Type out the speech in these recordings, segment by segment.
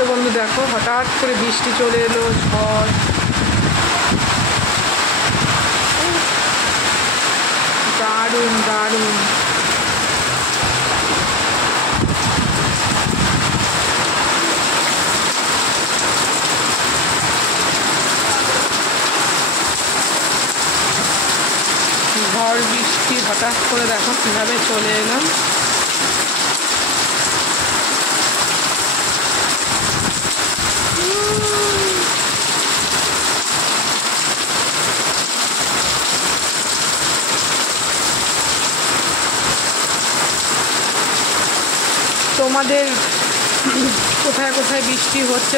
তো বন্ধু দেখো হঠাৎ করে বৃষ্টি চলে এলো, ঝড়, দারুণ দারুণ। ঝড় বৃষ্টি হঠাৎ করে দেখো কীভাবে চলে এলাম। তোমাদের কোথায় কোথায় বৃষ্টি হচ্ছে,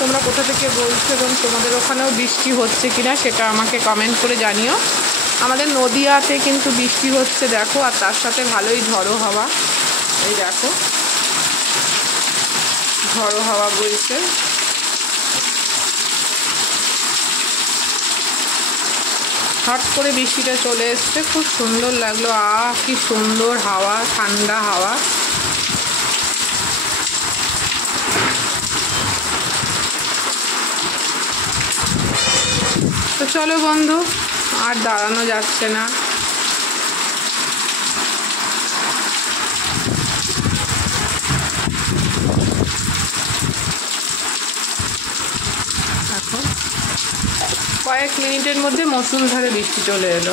তোমরা কোথা থেকে বলছো এবং তোমাদের ওখানেও বৃষ্টি হচ্ছে কিনা সেটা আমাকে কমেন্ট করে জানিও। আমাদের নদিয়াতে কিন্তু বৃষ্টি হচ্ছে দেখো, আর তার সাথে ভালোই ঝড়ো হাওয়া। এই দেখো ঝড়ো হাওয়া বইছে। হঠাৎ করে বৃষ্টিটা চলে এসছে, খুব সুন্দর লাগলো। কি সুন্দর হাওয়া, ঠান্ডা হাওয়া। তো চলো বন্ধু, আর দাঁড়ানো যাচ্ছে না। এখন কয়েক মিনিটের মধ্যে মুষলধারে বৃষ্টি চলে এলো।